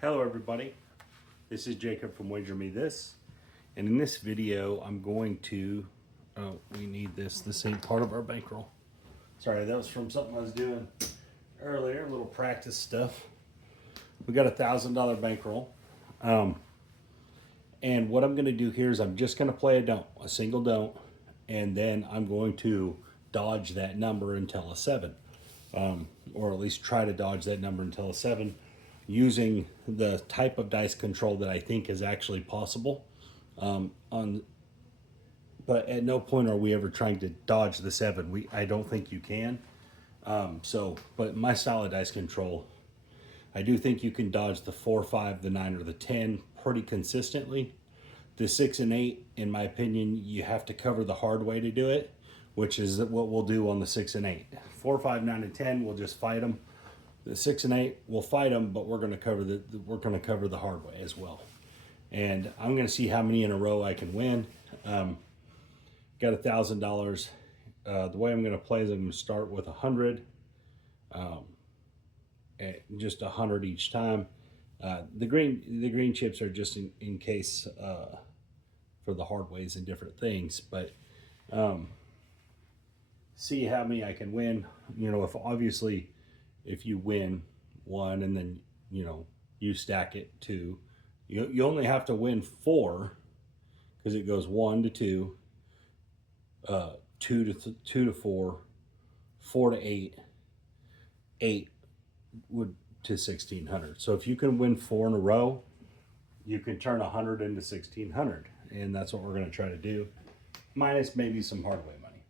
Hello everybody, this is Jacob from Wager Me This, and in this video I'm going to, we need this ain't part of our bankroll. Sorry, that was from something I was doing earlier, a little practice stuff. We got $1,000 bankroll, and what I'm going to do here is I'm just going to play a single don't, and then I'm going to dodge that number until a 7, or at least try to dodge that number until a 7, using the type of dice control that I think is actually possible. But at no point are we ever trying to dodge the 7. I don't think you can. But my style of dice control, I do think you can dodge the 4, 5, the 9, or the 10 pretty consistently. The 6 and 8, in my opinion, you have to cover the hard way to do it, which is what we'll do on the 6 and 8. 4, 5, 9, and 10, we'll just fight them. The 6 and 8, we'll fight them, but we're going to cover the hard way as well. And I'm going to see how many in a row I can win. Got $1,000. The way I'm going to play is I'm going to start with 100, just 100 each time. The green chips are just in case for the hard ways and different things, but see how many I can win. You know, if you win 1 and then you stack it 2, you only have to win 4, because it goes 1 to 2, 2 to 4, 4 to 8, 8 would to 1,600. So if you can win 4 in a row, you can turn 100 into 1,600, and that's what we're going to try to do, minus maybe some hard way money.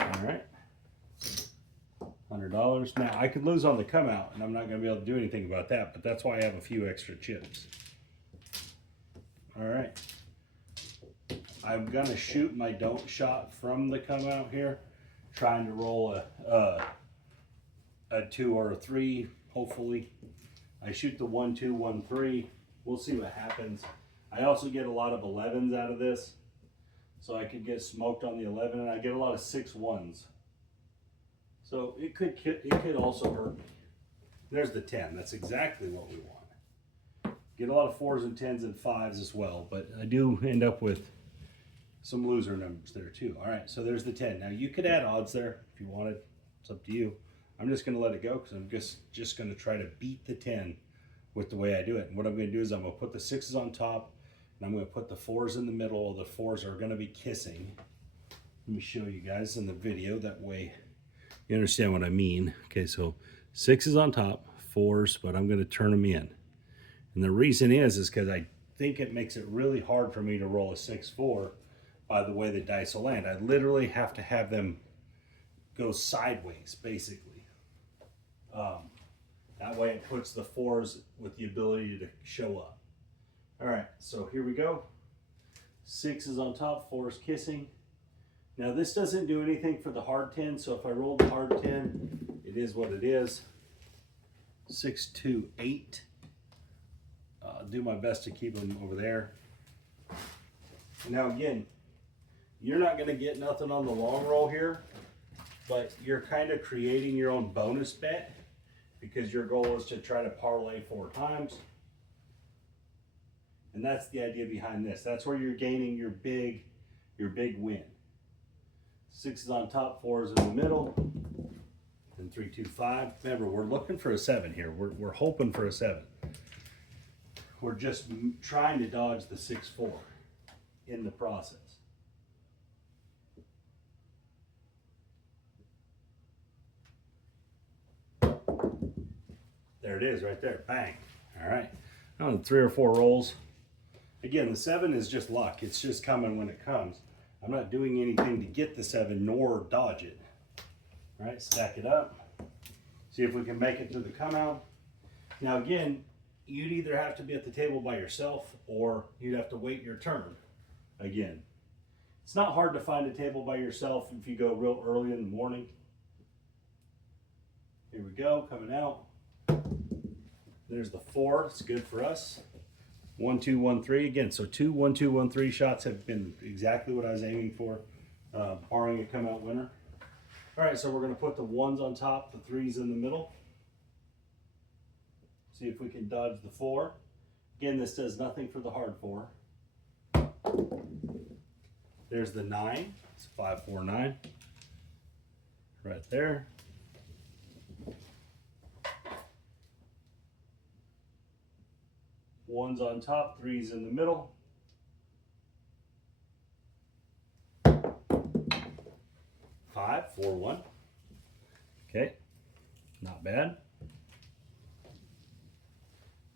All right, $100. Now I could lose on the come out, and I'm not going to be able to do anything about that, but that's why I have a few extra chips. All right, I'm going to shoot my don't shot from the come out here, trying to roll a 2 or a 3, hopefully. I shoot the 1, 2, 1, 3. We'll see what happens. I also get a lot of 11s out of this, so I could get smoked on the 11, and I get a lot of 6 1s. So it could also hurt me. There's the 10. That's exactly what we want. Get a lot of 4s and 10s and 5s as well, but I do end up with some loser numbers there too. All right, so there's the 10. Now you could add odds there if you wanted. It's up to you. I'm just going to let it go because I'm just going to try to beat the 10 with the way I do it. And what I'm going to do is I'm going to put the 6s on top, and I'm going to put the 4s in the middle. The 4s are going to be kissing. Let me show you guys in the video. That way you understand what I mean. Okay, so 6s on top, 4s, but I'm going to turn them in. And the reason is because I think it makes it really hard for me to roll a 6-4 by the way the dice will land. I literally have to have them go sideways, basically. That way it puts the 4s with the ability to show up. All right, so here we go. 6s on top, 4s kissing. Now this doesn't do anything for the hard 10, so if I roll the hard 10, it is what it is. 6, 2, 8. I'll do my best to keep them over there. Now again, you're not going to get nothing on the long roll here, but you're kind of creating your own bonus bet because your goal is to try to parlay 4 times. And that's the idea behind this. That's where you're gaining your big win. 6s on top, 4s in the middle, and 3, 2, 5. Remember, we're looking for a 7 here. We're hoping for a 7. We're just trying to dodge the 6-4 in the process. There it is right there, bang. All right, now 3 or 4 rolls. Again, the 7 is just luck. It's just coming when it comes. I'm not doing anything to get the 7 nor dodge it. All right, stack it up. See if we can make it through the come out. Now again, you'd either have to be at the table by yourself or you'd have to wait your turn. Again, it's not hard to find a table by yourself if you go real early in the morning. Here we go, coming out. There's the 4, it's good for us. 1, 2, 1, 3 again. So 2, 1, 2, 1, 3 shots have been exactly what I was aiming for, barring a come out winner. All right, so we're going to put the 1s on top, the 3s in the middle. See if we can dodge the 4. Again, this does nothing for the hard 4. There's the 9. It's 5, 4, 9. Right there. One's on top, 3's in the middle. 5, 4, 1. Okay, not bad.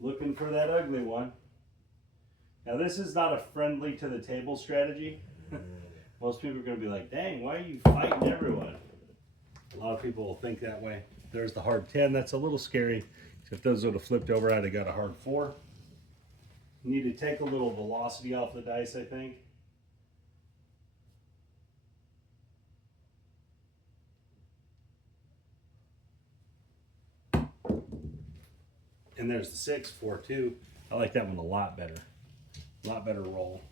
Looking for that ugly one. Now this is not a friendly to the table strategy. Most people are going to be like, dang, why are you fighting everyone? A lot of people will think that way. There's the hard 10. That's a little scary. If those would have flipped over, I'd have got a hard 4. You need to take a little velocity off the dice, I think. And there's the 6, 4, 2. I like that one a lot better. A lot better roll.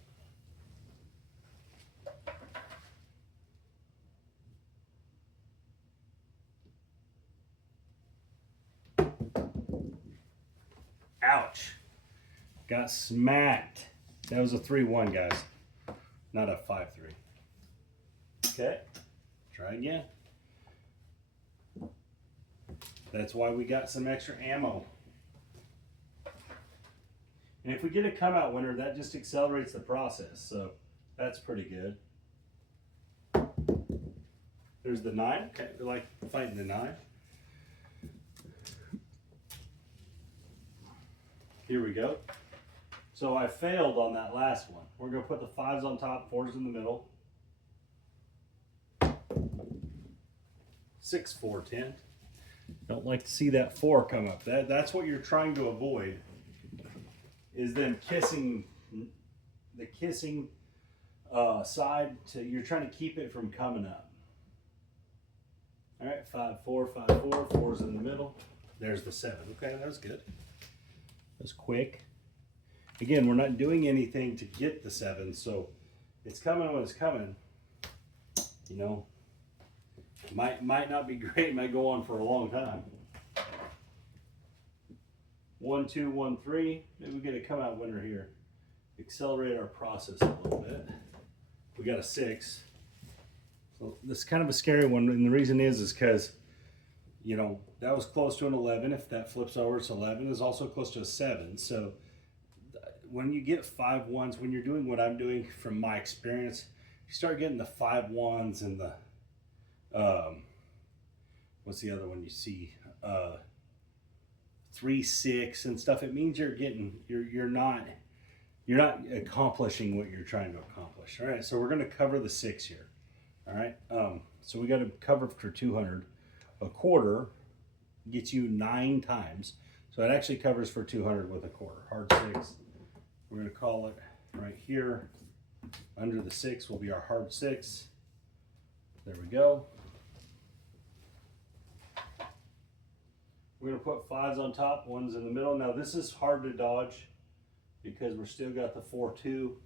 Ouch. Got smacked. That was a 3-1, guys. Not a 5-3. Okay. Try again. That's why we got some extra ammo. And if we get a come out winner, that just accelerates the process. So that's pretty good. There's the 9. Okay, we like fighting the 9. Here we go. So I failed on that last one. We're going to put the 5s on top, 4s in the middle. 6, 4, 10. Don't like to see that 4 come up. That's what you're trying to avoid, is them kissing the kissing side. You're trying to keep it from coming up. All right, 5, 4, 5, 4. 4's in the middle. There's the 7. Okay, that was good. That was quick. Again, we're not doing anything to get the 7, so it's coming when it's coming. You know, might not be great. Might go on for a long time. 1, 2, 1, 3. Maybe we get a come out winner here. Accelerate our process a little bit. We got a 6. So this is kind of a scary one, and the reason is because, you know, that was close to an 11. If that flips over, it's 11. Is also close to a 7. So when you get 5 1s, when you're doing what I'm doing from my experience, you start getting the 5 1s and the what's the other one you see? 3, 6 and stuff. It means you're not accomplishing what you're trying to accomplish. All right, so we're going to cover the 6 here. All right, so we got to cover for 200. A quarter gets you 9 times, so it actually covers for 200 with a quarter. Hard 6. We're going to call it right here. Under the 6 will be our hard 6. There we go. We're going to put 5s on top, 1s in the middle. Now this is hard to dodge because we're still got the 4, 2.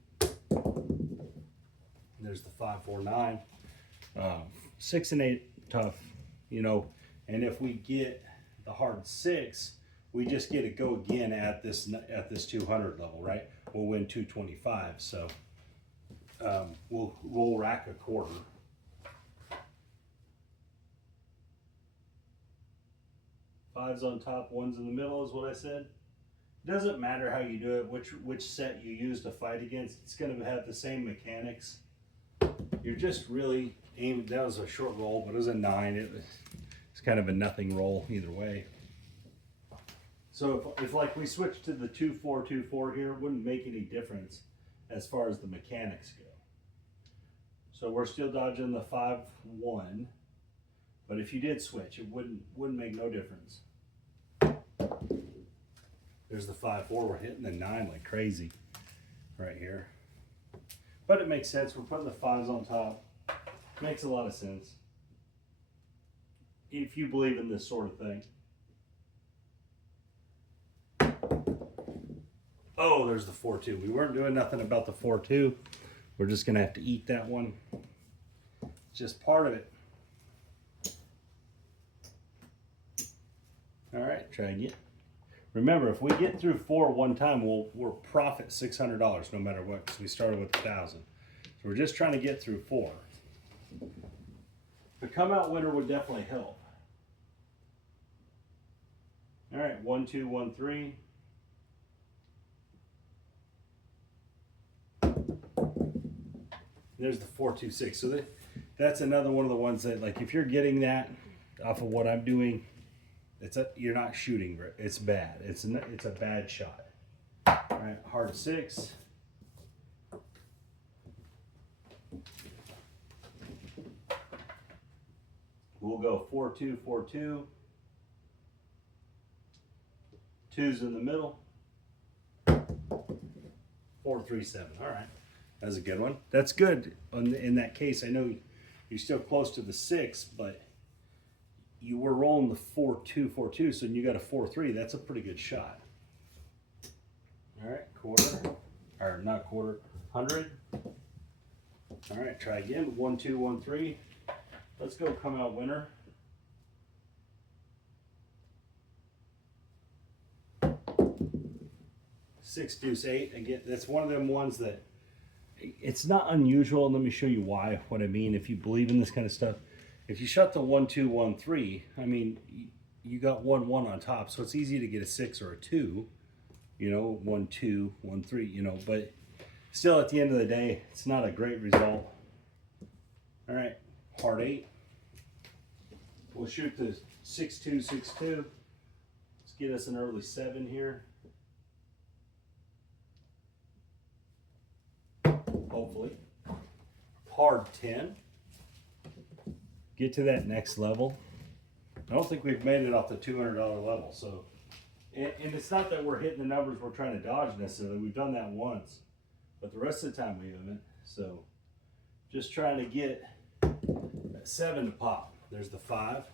There's the 5, 4, 9. 6 and 8 tough, you know. And if we get the hard 6, we just get to go again at this 200 level, right? We'll win 225. So we'll rack a quarter. Fives on top, 1s in the middle is what I said. It doesn't matter how you do it, which set you use to fight against. It's going to have the same mechanics. You're just really aiming. That was a short roll, but it was a 9. It's kind of a nothing roll either way. So if like we switch to the 2, 4, 2, 4 here, it wouldn't make any difference as far as the mechanics go. So we're still dodging the 5, 1. But if you did switch, it wouldn't make no difference. There's the 5, 4. We're hitting the 9 like crazy right here. But it makes sense. We're putting the 5s on top. Makes a lot of sense if you believe in this sort of thing. Oh, there's the 4, 2. We weren't doing nothing about the 4, 2. We're just going to have to eat that one. It's just part of it. All right, try again. Remember, if we get through 4 one time, we'll profit $600 no matter what, because we started with 1,000. So we're just trying to get through 4. The come out winner would definitely help. All right, 1, 2, 1, 3. There's the 4, 2, 6. So that's another one of the ones that, like, if you're getting that off of what I'm doing, you're not shooting. It's bad. It's a bad shot. All right, heart of 6. We'll go 4, 2, 4, 2. 2's in the middle. 4, 3, 7. All right, that's a good one. That's good. In that case, I know you're still close to the 6, but you were rolling the 4, 2, 4, 2, so you got a 4, 3. That's a pretty good shot. All right, quarter, or not quarter, 100. All right, try again. 1, 2, 1, 3. Let's go come out winner. Six, deuce, 8. Again, that's one of them ones that it's not unusual. Let me show you why. What I mean, if you believe in this kind of stuff, if you shot the 1, 2, 1, 3, I mean, you got 1, 1 on top, so it's easy to get a 6 or a 2. You know, 1, 2, 1, 3. You know, but still, at the end of the day, it's not a great result. All right, heart 8. We'll shoot the 6, 2, 6, 2. Let's get us an early 7 here. Hopefully. Hard 10. Get to that next level. I don't think we've made it off the $200 level. So, and it's not that we're hitting the numbers we're trying to dodge necessarily. We've done that once, but the rest of the time we haven't. So, just trying to get that 7 to pop. There's the 5.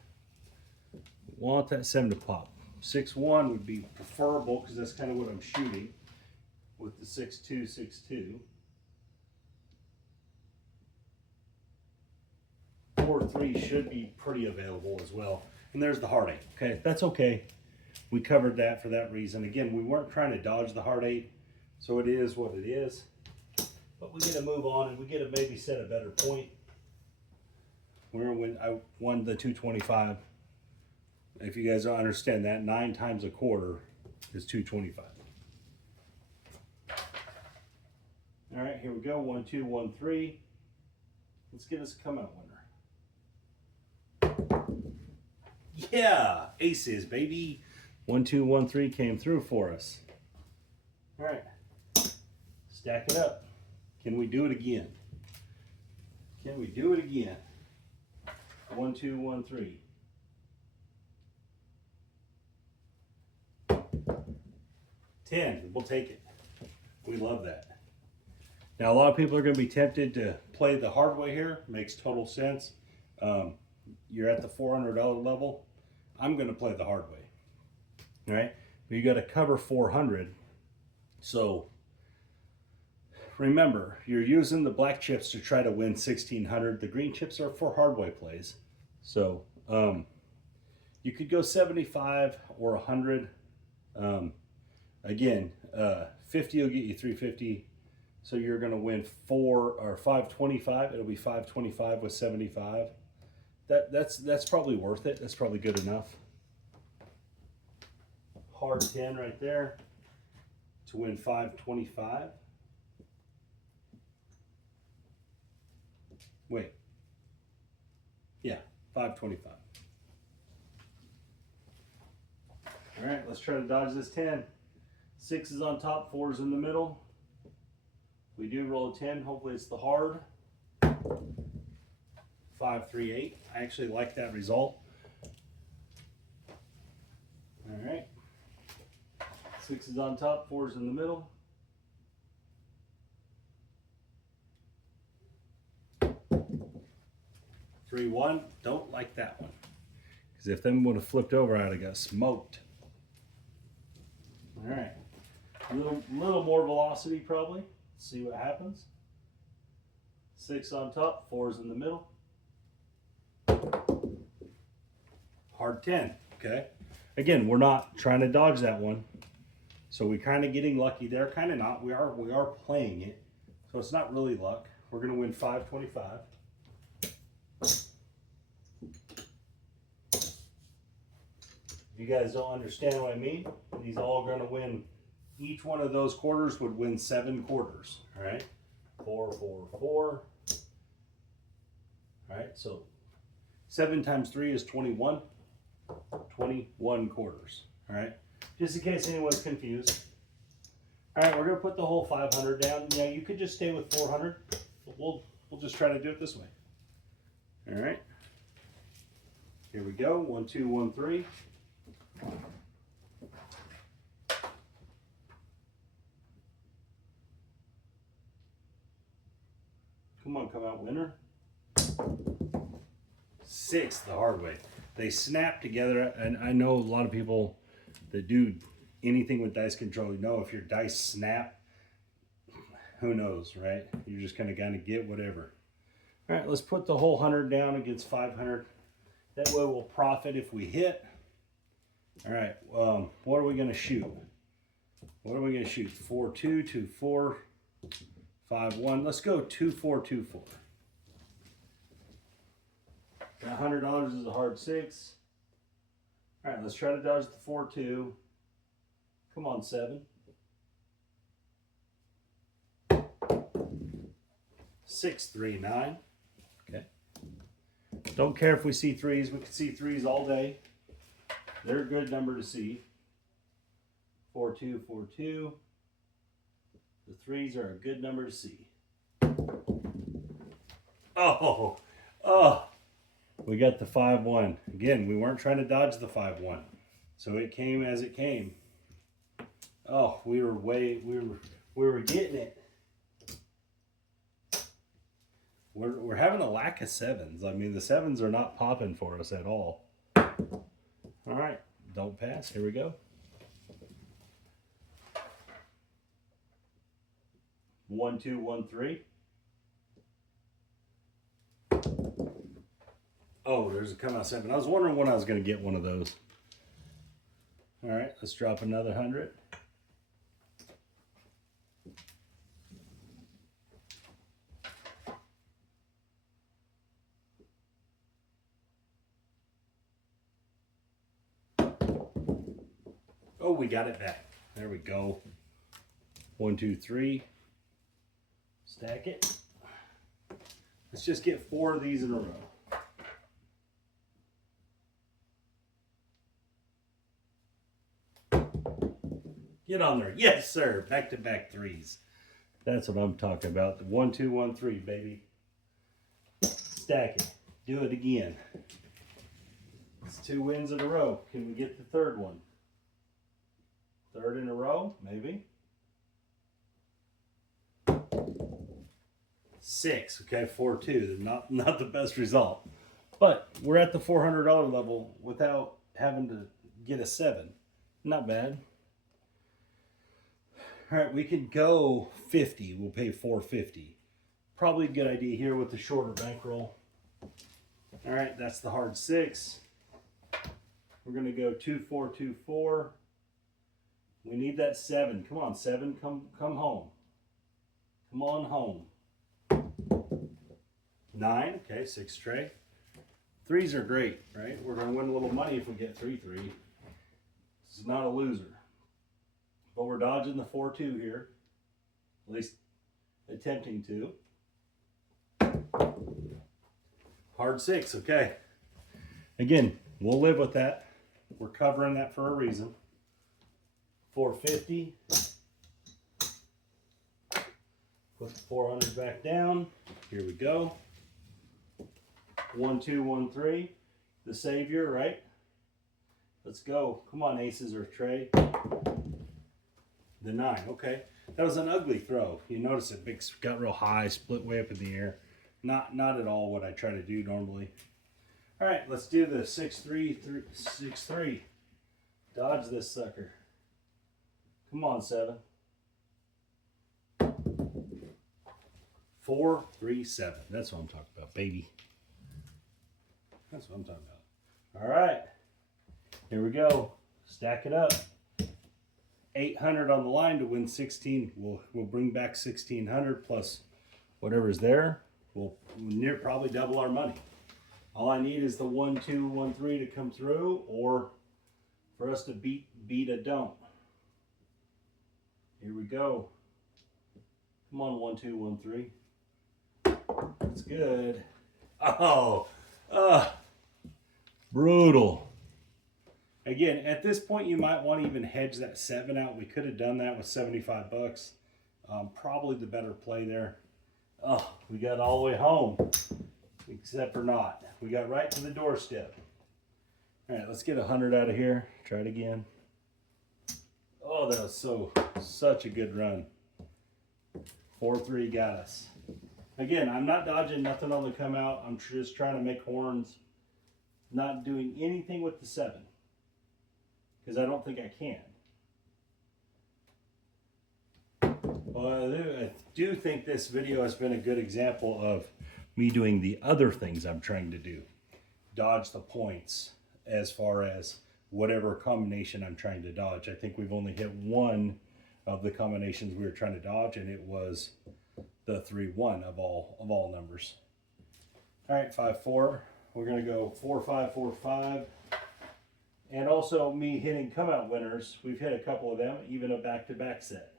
Want that 7 to pop. 6, 1 would be preferable because that's kind of what I'm shooting with the 6, 2, 6, 2. 4, 3 should be pretty available as well. And there's the heart 8. Okay, that's okay. We covered that for that reason. Again, we weren't trying to dodge the heart 8, so it is what it is. But we get to move on and we get to maybe set a better point. When I won the 225. If you guys don't understand that, 9 times a quarter is 225. All right, here we go. 1, 2, 1, 3. Let's get us a come out winner. Yeah, aces, baby. 1, 2, 1, 3 came through for us. All right, stack it up. Can we do it again? Can we do it again? 1, 2, 1, 3. 10. We'll take it. We love that. Now, a lot of people are going to be tempted to play the hard way here. Makes total sense. You're at the $400 level. I'm going to play the hard way. All right, but you got to cover 400. So remember, you're using the black chips to try to win 1,600. The green chips are for hard way plays. So you could go 75 or 100. Again, 50 will get you 350. So you're going to win 525. It'll be 525 with 75. That's probably worth it. That's probably good enough. Hard 10 right there to win 525. Wait. Yeah, 525. All right, let's try to dodge this 10. 6 is on top, 4 is in the middle. We do roll a 10. Hopefully it's the hard. 5, 3, 8. I actually like that result. All right. 6 is on top, 4 is in the middle. 3, 1. Don't like that one. Because if them would have flipped over, I'd have got smoked. All right. A little more velocity probably. Let's see what happens. 6 on top, 4 is in the middle. Hard 10, okay? Again, we're not trying to dodge that one. So we're kind of getting lucky there, kind of not. We are playing it, so it's not really luck. We're gonna win 525. If you guys don't understand what I mean, these all gonna win. Each one of those quarters would win 7 quarters. All right, 4, 4, 4. All right, so 7 times 3 is 21. 21 quarters. All right, just in case anyone's confused. All right, we're gonna put the whole 500 down. Yeah, you could just stay with 400. But we'll just try to do it this way. All right, here we go. 1, 2, 1, 3. Come on, come out winner. 6 the hard way. They snap together, and I know a lot of people that do anything with dice control, you know, if your dice snap, who knows, right? You're just kind of get whatever. All right, let's put the whole 100 down against 500. That way we'll profit if we hit. All right, what are we going to shoot? What are we going to shoot? 4, 2, 2, 4, 5, 1. Let's go 2, 4, 2, 4. $100 is a hard 6. All right, let's try to dodge the 4, 2. Come on, 7. 6, 3, 9. Okay. Don't care if we see 3s. We can see 3s all day. They're a good number to see. 4, 2, 4, 2. The 3s are a good number to see. Oh, oh. We got the 5, 1. Again, we weren't trying to dodge the 5, 1. So it came as it came. Oh, we were getting it. We're having a lack of 7s. I mean, the 7s are not popping for us at all. All right, don't pass. Here we go. 1, 2, 1, 3. Oh, there's a come out 7. I was wondering when I was going to get one of those. All right, let's drop another 100. Oh, we got it back. There we go. 1, 2, 3. Stack it. Let's just get 4 of these in a row. Get on there. Yes, sir. Back-to-back 3s. That's what I'm talking about. The 1, 2, 1, 3, baby. Stack it. Do it again. It's 2 wins in a row. Can we get the 3rd one? 3rd in a row? Maybe. 6. Okay, 4, 2. Not the best result. But we're at the $400 level without having to get a 7. Not bad. All right, we could go 50. We'll pay $450. Probably a good idea here with the shorter bankroll. All right, that's the hard 6. We're going to go 2, 4, 2, 4. We need that 7. Come on, 7, come home. Come on home. 9, okay, 6 tray. 3s are great, right? We're going to win a little money if we get 3, 3. This is not a loser. But we're dodging the 4, 2 here. At least attempting to. Hard 6, okay. Again, we'll live with that. We're covering that for a reason. 450. Put the 400 back down. Here we go. 1, 2, 1, 3. The savior, right? Let's go. Come on, aces or tray. The 9, okay. That was an ugly throw. You notice it got real high, split way up in the air. Not at all what I try to do normally. All right, let's do the 6, 3, 6, 3. Dodge this sucker. Come on, 7. 4, 3, 7. That's what I'm talking about, baby. That's what I'm talking about. All right, here we go. Stack it up. 800 on the line to win 16. We'll bring back 1600 plus whatever's there. We'll probably double our money. All I need is the 1, 2, 1, 3 to come through, or for us to beat a don't. Here we go. Come on, 1, 2, 1, 3. That's good. Oh, brutal. Again, at this point, you might want to even hedge that 7 out. We could have done that with 75 bucks. Probably the better play there. Oh, we got all the way home, except for not. We got right to the doorstep. All right, let's get 100 out of here. Try it again. Oh, that was such a good run. 4-3 got us. Again, I'm not dodging nothing on the come out. I'm just trying to make horns. Not doing anything with the 7. Because I don't think I can. Well, I do think this video has been a good example of me doing the other things I'm trying to do. Dodge the points as far as whatever combination I'm trying to dodge. I think we've only hit one of the combinations we were trying to dodge, and it was the 3-1 of all numbers. All right, 5-4. We're gonna go 4-5, 4-5. And also me hitting come out winners. We've hit a couple of them, even a back-to-back set.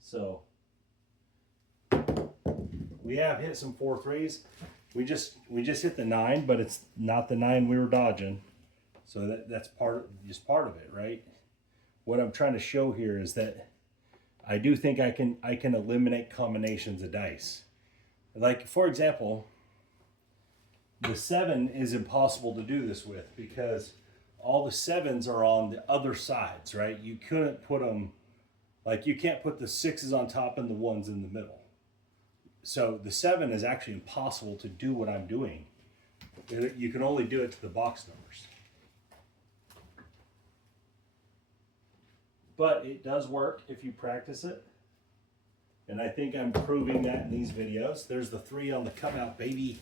So we have hit some 4-3s. We just hit the 9, but it's not the 9 we were dodging. So that's part of it, right? What I'm trying to show here is that I do think I can eliminate combinations of dice. Like, for example, the 7 is impossible to do this with because all the 7s are on the other sides, right? You couldn't put them, like you can't put the 6s on top and the 1s in the middle. So the 7 is actually impossible to do what I'm doing. You can only do it to the box numbers. But it does work if you practice it. And I think I'm proving that in these videos. There's the 3 on the come out, baby.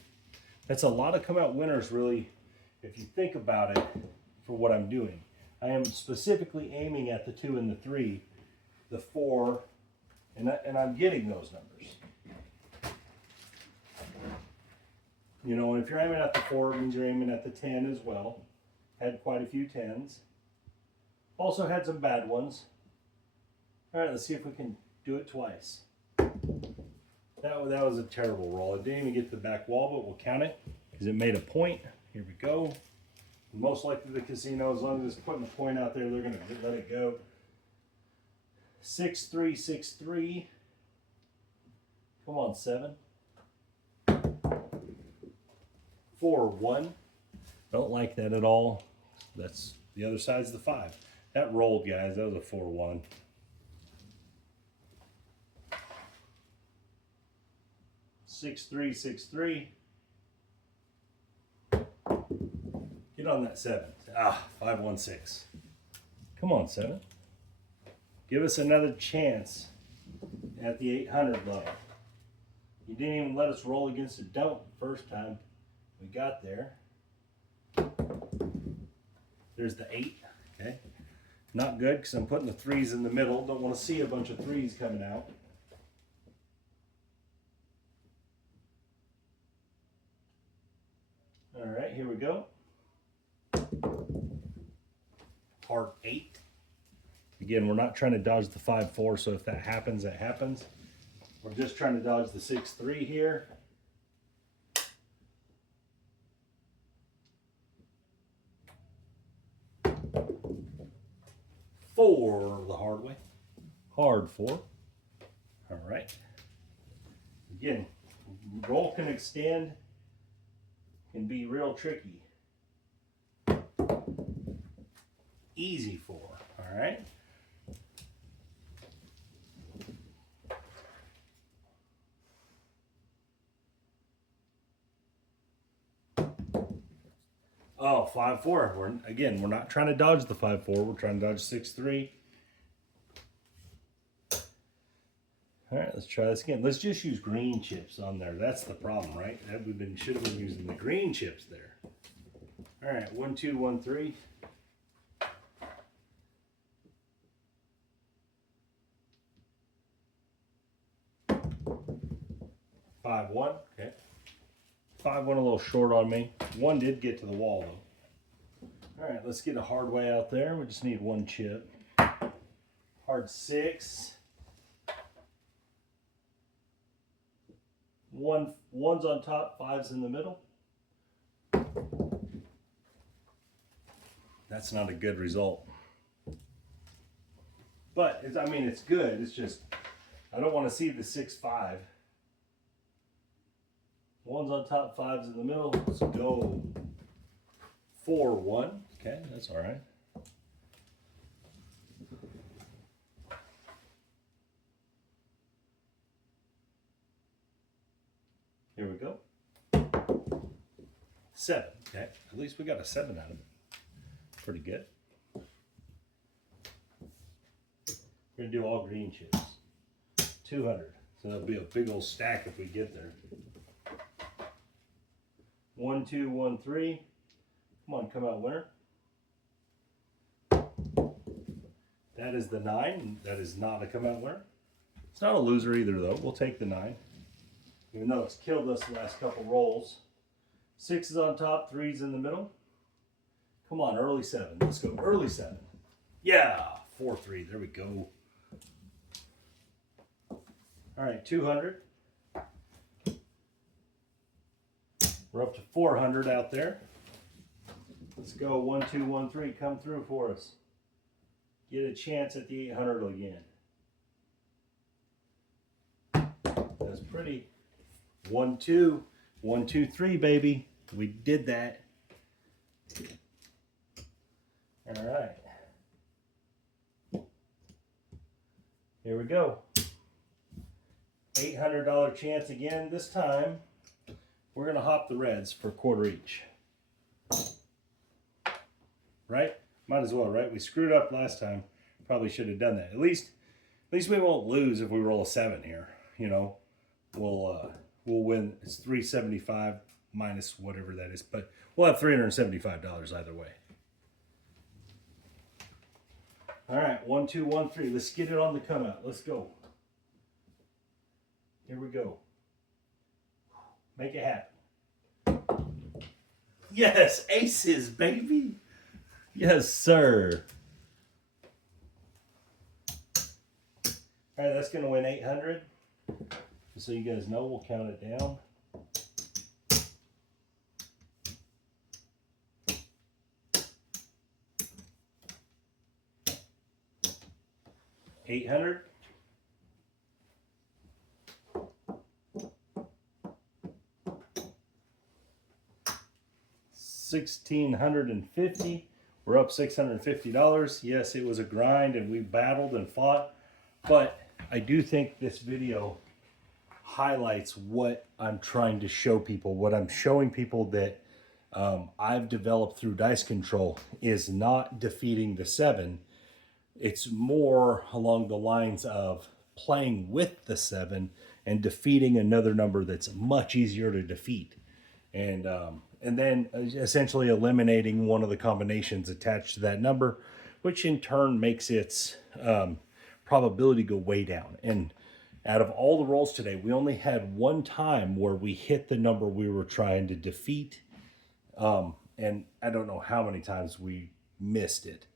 That's a lot of come out winners, really, if you think about it, for what I'm doing. I am specifically aiming at the 2 and the 3, the 4, and I'm getting those numbers. You know, if you're aiming at the 4, it means you're aiming at the 10 as well. Had quite a few 10s. Also had some bad ones. All right, let's see if we can do it twice. That was a terrible roll. It didn't even get to the back wall, but we'll count it because it made a point. Here we go. Most likely the casino, as long as it's putting a point out there, they're going to let it go. 6-3, 6-3. Come on, 7. 4-1. Don't like that at all. That's the other side's the 5. That rolled, guys. That was a 4-1. 6-3, 6-3. Get on that 7. 5-1-6. Come on, 7. Give us another chance at the 800 level. You didn't even let us roll against a don't the first time we got there. There's the 8. Okay. Not good because I'm putting the 3s in the middle. Don't want to see a bunch of 3s coming out. All right, here we go. Hard 8. Again, we're not trying to dodge the 5-4, so if that happens, that happens. We're just trying to dodge the 6-3 here. Four the hard way. Hard 4. All right. Again, roll can extend, can be real tricky. Easy 4. All right. Oh, 5-4. We're not trying to dodge the 5-4. We're trying to dodge 6-3. All right, let's try this again. Let's just use green chips on there. That's the problem, right? Should have been using the green chips there. All right, 1, 2, 1, 3. 5-1. Okay. 5 went a little short on me. 1 did get to the wall though. All right, let's get a hard way out there. We just need 1 chip. Hard 6. 1's on top, 5's in the middle. That's not a good result. But I mean, it's good. It's just I don't want to see the 6-5. 1's on top, 5's in the middle. Let's go 4-1. Okay, that's all right. Here we go. 7. Okay, at least we got a 7 out of it. Pretty good. We're gonna do all green chips. 200. So that'll be a big old stack if we get there. 1, 2, 1, 3. Come on, come out winner. That is the 9. That is not a come out winner. It's not a loser either though. We'll take the 9. Even though it's killed us the last couple rolls. 6 is on top, 3's in the middle. Come on, early 7. Let's go early 7. Yeah, 4-3. There we go. All right, 200. We're up to 400 out there. Let's go 1, 2, 1, 3. Come through for us. Get a chance at the 800 again. That's pretty. 1, 2. 1, 2, 3, baby. We did that. All right. Here we go. $800 chance again. This time, we're going to hop the reds for a quarter each. Right? Might as well, right? We screwed up last time. Probably should have done that. At least we won't lose if we roll a 7 here. You know, we'll win. It's $375 minus whatever that is, but we'll have $375 either way. All right, 1, 2, 1, 3. Let's get it on the come out. Let's go. Here we go. Make it happen. Yes, aces, baby. Yes, sir. All right, that's going to win 800. Just so you guys know, we'll count it down. $800. $1,650. We're up $650. Yes, it was a grind and we battled and fought, but I do think this video highlights what I'm trying to show people. What I'm showing people that I've developed through dice control is not defeating the 7. It's more along the lines of playing with the 7 and defeating another number that's much easier to defeat. And then essentially eliminating one of the combinations attached to that number, which in turn makes its probability go way down. And out of all the rolls today, we only had 1 time where we hit the number we were trying to defeat. And I don't know how many times we missed it.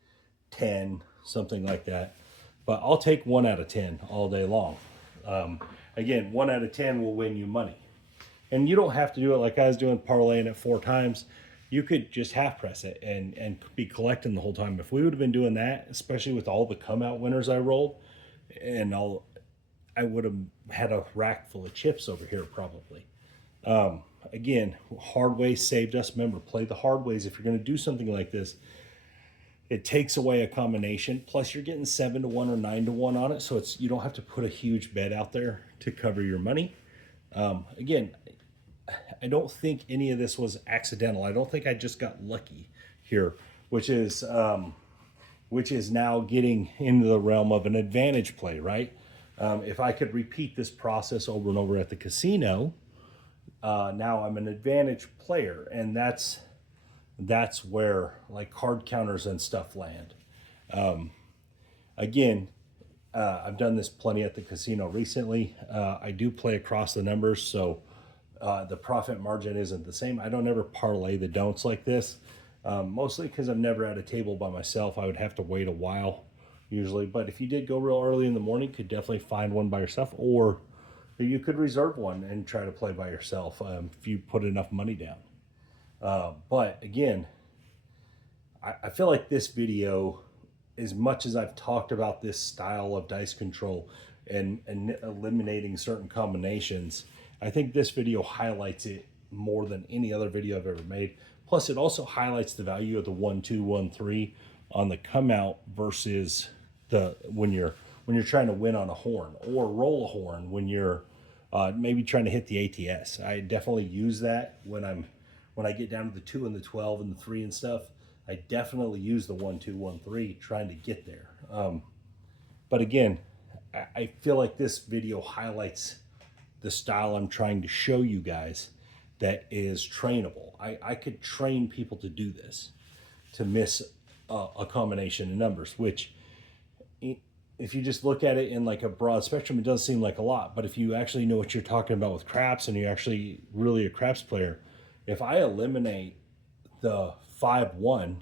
10, something like that. But I'll take 1 out of 10 all day long. Again, 1 out of 10 will win you money. And you don't have to do it like I was doing, parlaying it 4 times. You could just half press it and be collecting the whole time. If we would have been doing that, especially with all the come out winners I rolled, and I would have had a rack full of chips over here probably. Again, hard ways saved us. Remember, play the hard ways. If you're going to do something like this, it takes away a combination. Plus, you're getting 7 to 1 or 9 to 1 on it, so you don't have to put a huge bet out there to cover your money. Again, I don't think any of this was accidental. I don't think I just got lucky here, which is now getting into the realm of an advantage play, right? If I could repeat this process over and over at the casino, now I'm an advantage player, and that's where like card counters and stuff land. Again, I've done this plenty at the casino recently. I do play across the numbers, so the profit margin isn't the same. I don't ever parlay the don'ts like this, mostly because I've never had a table by myself. I would have to wait a while usually, but if you did go real early in the morning, you could definitely find one by yourself, or you could reserve one and try to play by yourself if you put enough money down. But again, I feel like this video, as much as I've talked about this style of dice control and eliminating certain combinations, I think this video highlights it more than any other video I've ever made. Plus, it also highlights the value of the 1, 2, 1, 3 on the come out versus the when you're trying to win on a horn, or roll a horn when you're maybe trying to hit the ATS. I definitely use that when I get down to the 2 and the 12 and the 3 and stuff. I definitely use the 1, 2, 1, 3 trying to get there. But again, I feel like this video highlights the style I'm trying to show you guys that is trainable. I could train people to do this, to miss a combination of numbers, which if you just look at it in like a broad spectrum, it does seem like a lot. But if you actually know what you're talking about with craps, and you're actually really a craps player, if I eliminate the 5-1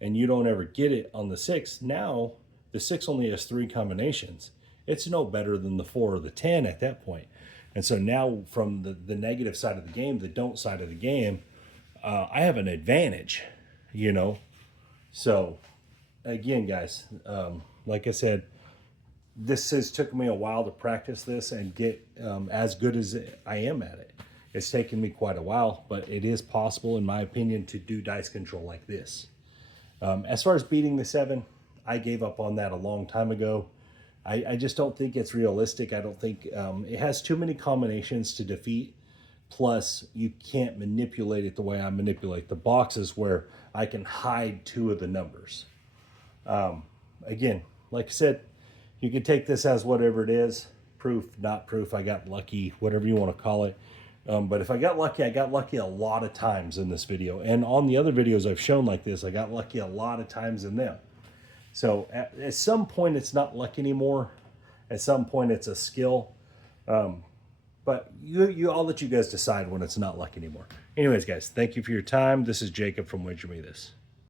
and you don't ever get it on the 6, now the 6 only has 3 combinations. It's no better than the 4 or the 10 at that point. And so now from the negative side of the game, the don't side of the game, I have an advantage, you know. So again, guys, like I said, this has took me a while to practice this and get as good as I am at it. It's taken me quite a while, but it is possible, in my opinion, to do dice control like this. As far as beating the 7, I gave up on that a long time ago. I just don't think it's realistic. I don't think it has too many combinations to defeat. Plus, you can't manipulate it the way I manipulate the boxes, where I can hide 2 of the numbers. Again, like I said, you can take this as whatever it is. Proof, not proof. I got lucky, whatever you want to call it. But if I got lucky a lot of times in this video. And on the other videos I've shown like this, I got lucky a lot of times in them. So at some point, it's not luck anymore. At some point, it's a skill. But I'll let you guys decide when it's not luck anymore. Anyways, guys, thank you for your time. This is Jacob from Wager Me This.